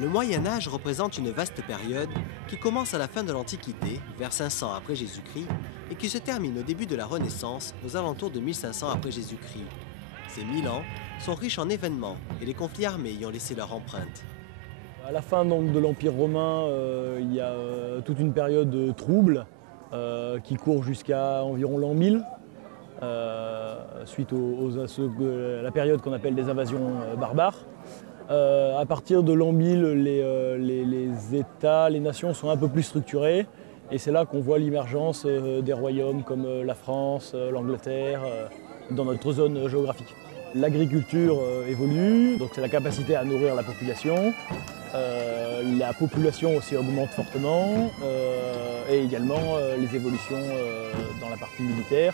Le Moyen-Âge représente une vaste période qui commence à la fin de l'Antiquité, vers 500 après Jésus-Christ, et qui se termine au début de la Renaissance, aux alentours de 1500 après Jésus-Christ. Ces 1000 ans sont riches en événements et les conflits armés y ont laissé leur empreinte. À la fin donc, de l'Empire romain, il y a toute une période trouble qui court jusqu'à environ l'an 1000, suite à la période qu'on appelle des invasions barbares. À partir de l'an 1000, les États, les nations sont un peu plus structurées et c'est là qu'on voit l'émergence des royaumes comme la France, l'Angleterre, dans notre zone géographique. L'agriculture évolue, donc c'est la capacité à nourrir la population. La population aussi augmente fortement et également les évolutions dans la partie militaire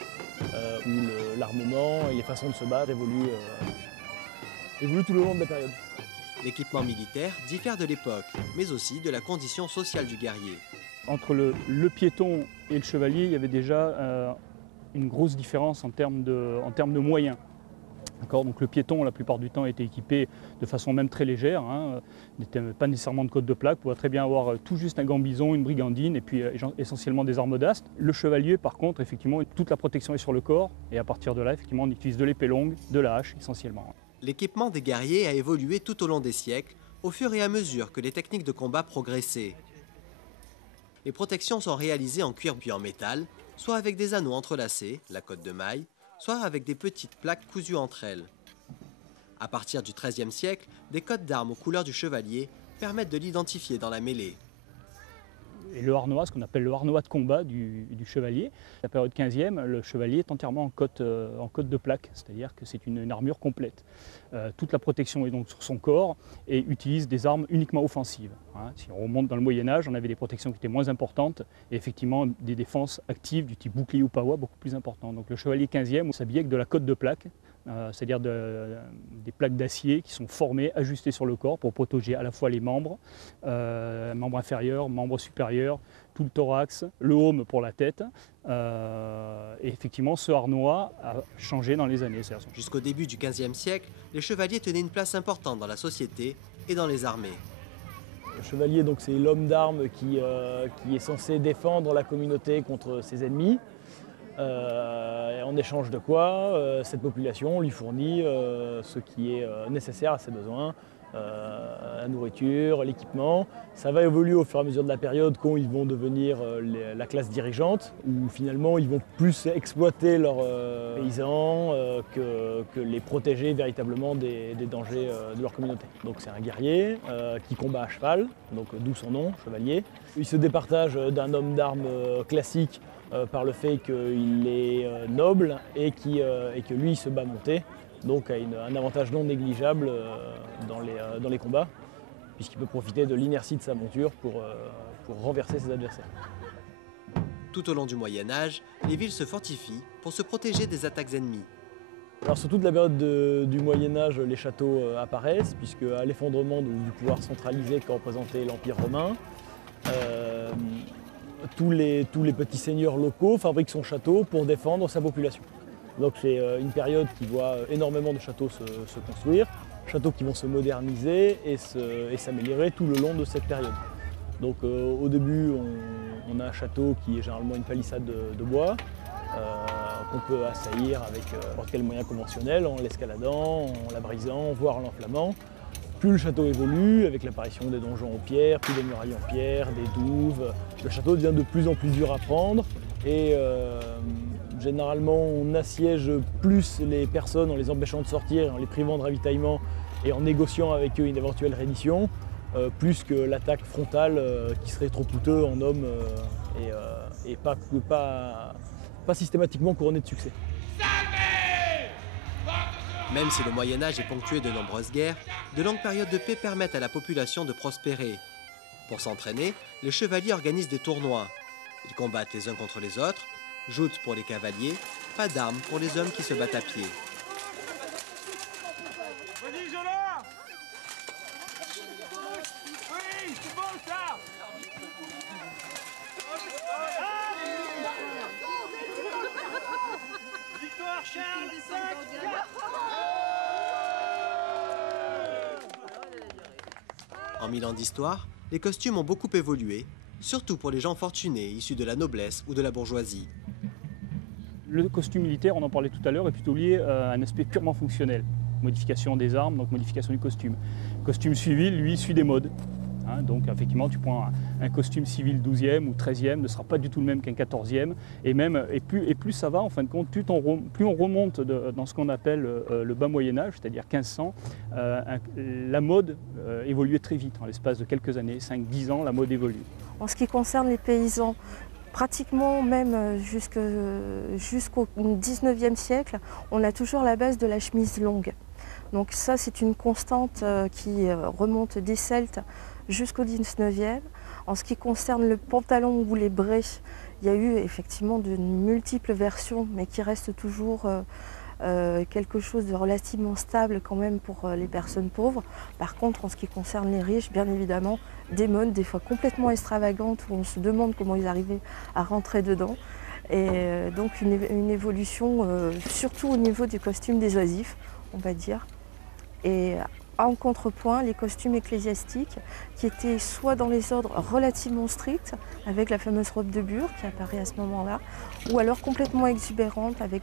où l'armement et les façons de se battre évoluent tout le long de la période. L'équipement militaire diffère de l'époque, mais aussi de la condition sociale du guerrier. Entre le piéton et le chevalier, il y avait déjà une grosse différence en termes de moyens. Donc le piéton, la plupart du temps, était équipé de façon même très légère, n'était pas nécessairement de côte de plaque, pouvait très bien avoir tout juste un gambison, une brigandine et puis essentiellement des armes d'astre. Le chevalier, par contre, effectivement, toute la protection est sur le corps et à partir de là, effectivement, on utilise de l'épée longue, de la hache essentiellement. L'équipement des guerriers a évolué tout au long des siècles, au fur et à mesure que les techniques de combat progressaient. Les protections sont réalisées en cuir puis en métal, soit avec des anneaux entrelacés, la cotte de maille, soit avec des petites plaques cousues entre elles. À partir du XIIIe siècle, des codes d'armes aux couleurs du chevalier permettent de l'identifier dans la mêlée. Et le harnois, ce qu'on appelle le harnois de combat du chevalier, la période 15e, le chevalier est entièrement en cotte de plaque, c'est-à-dire que c'est une armure complète. Toute la protection est donc sur son corps et utilise des armes uniquement offensives. Si on remonte dans le Moyen-Âge, on avait des protections qui étaient moins importantes et effectivement des défenses actives du type bouclier ou pavois beaucoup plus importantes. Donc le chevalier 15e s'habillait avec de la cotte de plaque, c'est-à-dire des plaques d'acier qui sont formées, ajustées sur le corps pour protéger à la fois les membres inférieurs, membres supérieurs, tout le thorax, le haume pour la tête. Et effectivement, ce harnois a changé dans les années. Jusqu'au début du XVe siècle, les chevaliers tenaient une place importante dans la société et dans les armées. Le chevalier, donc, c'est l'homme d'armes qui est censé défendre la communauté contre ses ennemis. En échange de quoi, cette population lui fournit ce qui est nécessaire à ses besoins, la nourriture, l'équipement. Ça va évoluer au fur et à mesure de la période quand ils vont devenir la classe dirigeante, où finalement ils vont plus exploiter leurs paysans que les protéger véritablement des dangers de leur communauté. Donc c'est un guerrier qui combat à cheval, donc d'où son nom, chevalier. Il se départage d'un homme d'armes classique par le fait qu'il est noble et que lui il se bat monté, donc a un avantage non négligeable dans les combats, puisqu'il peut profiter de l'inertie de sa monture pour renverser ses adversaires. Tout au long du Moyen-Âge, les villes se fortifient pour se protéger des attaques ennemies. Alors sur toute la période du Moyen-Âge, les châteaux apparaissent, puisque à l'effondrement du pouvoir centralisé que représentait l'Empire romain, tous les petits seigneurs locaux fabriquent son château pour défendre sa population. Donc c'est une période qui voit énormément de châteaux se construire, châteaux qui vont se moderniser et s'améliorer tout le long de cette période. Donc au début, on a un château qui est généralement une palissade de bois, qu'on peut assaillir avec n'importe quel moyen conventionnel, en l'escaladant, en la brisant, voire en l'enflammant. Plus le château évolue, avec l'apparition des donjons en pierre, puis des murailles en pierre, des douves, le château devient de plus en plus dur à prendre et généralement on assiège plus les personnes en les empêchant de sortir, en les privant de ravitaillement et en négociant avec eux une éventuelle reddition, plus que l'attaque frontale qui serait trop coûteux en hommes et pas systématiquement couronnée de succès. Même si le Moyen-Âge est ponctué de nombreuses guerres, de longues périodes de paix permettent à la population de prospérer. Pour s'entraîner, les chevaliers organisent des tournois. Ils combattent les uns contre les autres, joutes pour les cavaliers, pas d'armes pour les hommes qui se battent à pied. Vas-y, Jola! Oui, c'est bon ça! Victoire Charles, 5, 4! En 1000 ans d'histoire, les costumes ont beaucoup évolué, surtout pour les gens fortunés issus de la noblesse ou de la bourgeoisie. Le costume militaire, on en parlait tout à l'heure, est plutôt lié à un aspect purement fonctionnel. Modification des armes, donc modification du costume. Le costume civil, lui, suit des modes. Donc effectivement, tu prends un costume civil 12e ou 13e, ne sera pas du tout le même qu'un 14e. Et plus ça va, en fin de compte, plus on remonte dans ce qu'on appelle le bas Moyen-Âge, c'est-à-dire 1500, la mode évoluait très vite. En l'espace de quelques années, 5-10 ans, la mode évolue. En ce qui concerne les paysans, pratiquement même jusqu'au 19e siècle, on a toujours la base de la chemise longue. Donc ça, c'est une constante qui remonte des Celtes jusqu'au 19e. En ce qui concerne le pantalon ou les braies, il y a eu effectivement de multiples versions, mais qui restent toujours quelque chose de relativement stable quand même pour les personnes pauvres. Par contre, en ce qui concerne les riches, bien évidemment, des modes des fois complètement extravagantes où on se demande comment ils arrivaient à rentrer dedans. Et donc une évolution surtout au niveau du costume des oisifs, on va dire. Et en contrepoint, les costumes ecclésiastiques qui étaient soit dans les ordres relativement stricts, avec la fameuse robe de bure qui apparaît à ce moment-là, ou alors complètement exubérante avec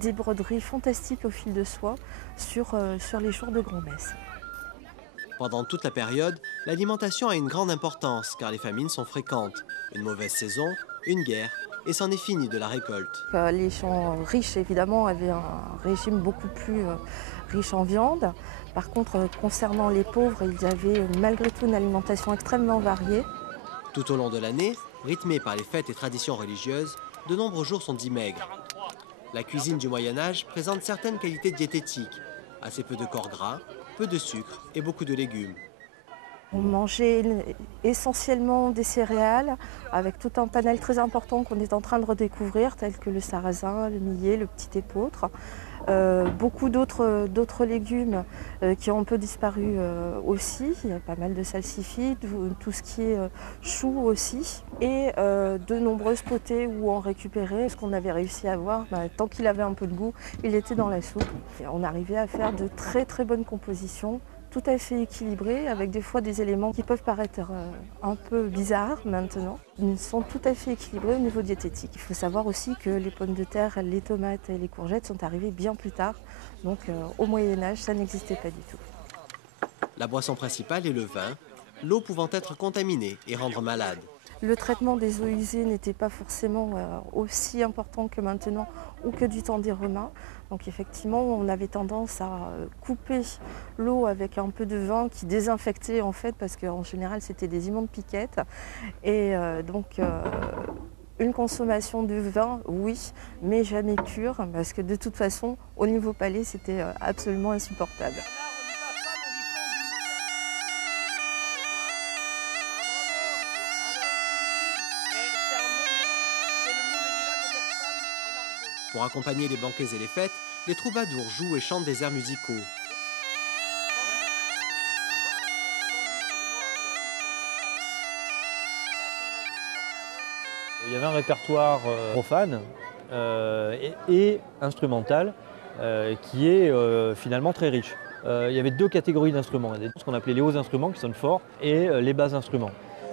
des broderies fantastiques au fil de soie sur les jours de grand-messe. Pendant toute la période, l'alimentation a une grande importance car les famines sont fréquentes. Une mauvaise saison, une guerre, et c'en est fini de la récolte. Les gens riches, évidemment, avaient un régime beaucoup plus riche en viande. Par contre, concernant les pauvres, ils avaient malgré tout une alimentation extrêmement variée. Tout au long de l'année, rythmée par les fêtes et traditions religieuses, de nombreux jours sont dits maigres. La cuisine du Moyen-Âge présente certaines qualités diététiques, assez peu de corps gras, peu de sucre et beaucoup de légumes. On mangeait essentiellement des céréales avec tout un panel très important qu'on est en train de redécouvrir, tels que le sarrasin, le millet, le petit épeautre. Beaucoup d'autres légumes qui ont un peu disparu aussi. Il y a pas mal de salsifis, tout ce qui est chou aussi. Et de nombreuses potées où on récupérait ce qu'on avait réussi à avoir. Tant qu'il avait un peu de goût, il était dans la soupe. Et on arrivait à faire de très très bonnes compositions, tout à fait équilibrées, avec des fois des éléments qui peuvent paraître un peu bizarres maintenant. Ils sont tout à fait équilibrés au niveau diététique. Il faut savoir aussi que les pommes de terre, les tomates et les courgettes sont arrivées bien plus tard. Donc au Moyen-Âge, ça n'existait pas du tout. La boisson principale est le vin, l'eau pouvant être contaminée et rendre malade. Le traitement des eaux usées n'était pas forcément aussi important que maintenant ou que du temps des Romains. Donc effectivement, on avait tendance à couper l'eau avec un peu de vin qui désinfectait en fait, parce qu'en général c'était des immondes piquettes. Et une consommation de vin, oui, mais jamais pure, parce que de toute façon, au niveau palais, c'était absolument insupportable. Pour accompagner les banquets et les fêtes, les troubadours jouent et chantent des airs musicaux. Il y avait un répertoire profane et instrumental qui est finalement très riche. Il y avait deux catégories d'instruments. Il y a ce qu'on appelait les hauts instruments qui sonnent fort et les bas instruments.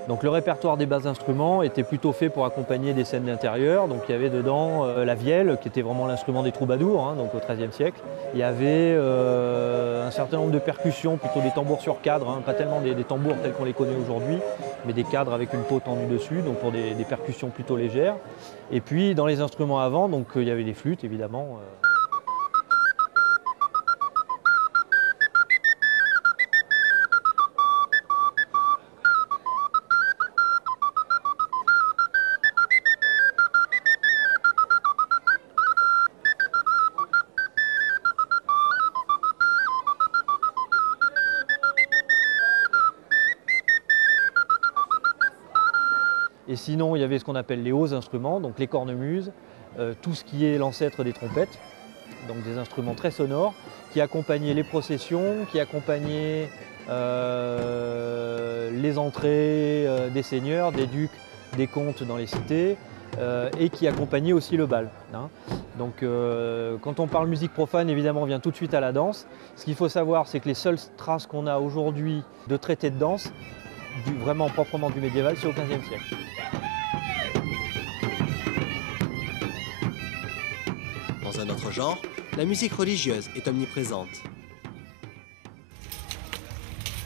Donc le répertoire des bas instruments était plutôt fait pour accompagner des scènes d'intérieur. Donc il y avait dedans la vielle, qui était vraiment l'instrument des troubadours, donc au XIIIe siècle. Il y avait un certain nombre de percussions, plutôt des tambours sur cadre, pas tellement des tambours tels qu'on les connaît aujourd'hui, mais des cadres avec une peau tendue dessus, donc pour des percussions plutôt légères. Et puis dans les instruments avant, donc il y avait des flûtes évidemment. Et sinon, il y avait ce qu'on appelle les hauts instruments, donc les cornemuses, tout ce qui est l'ancêtre des trompettes, donc des instruments très sonores, qui accompagnaient les processions, qui accompagnaient les entrées des seigneurs, des ducs, des comtes dans les cités, et qui accompagnaient aussi le bal. Donc quand on parle musique profane, évidemment, on vient tout de suite à la danse. Ce qu'il faut savoir, c'est que les seules traces qu'on a aujourd'hui de traités de danse, vraiment proprement du médiéval, c'est au XVe siècle. Dans un autre genre, la musique religieuse est omniprésente.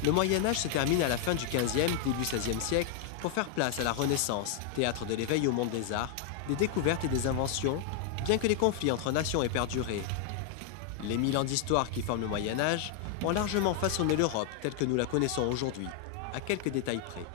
Le Moyen-Âge se termine à la fin du XVe, début XVIe siècle pour faire place à la Renaissance, théâtre de l'éveil au monde des arts, des découvertes et des inventions, bien que les conflits entre nations aient perduré. Les 1000 ans d'histoire qui forment le Moyen-Âge ont largement façonné l'Europe telle que nous la connaissons aujourd'hui, à quelques détails près.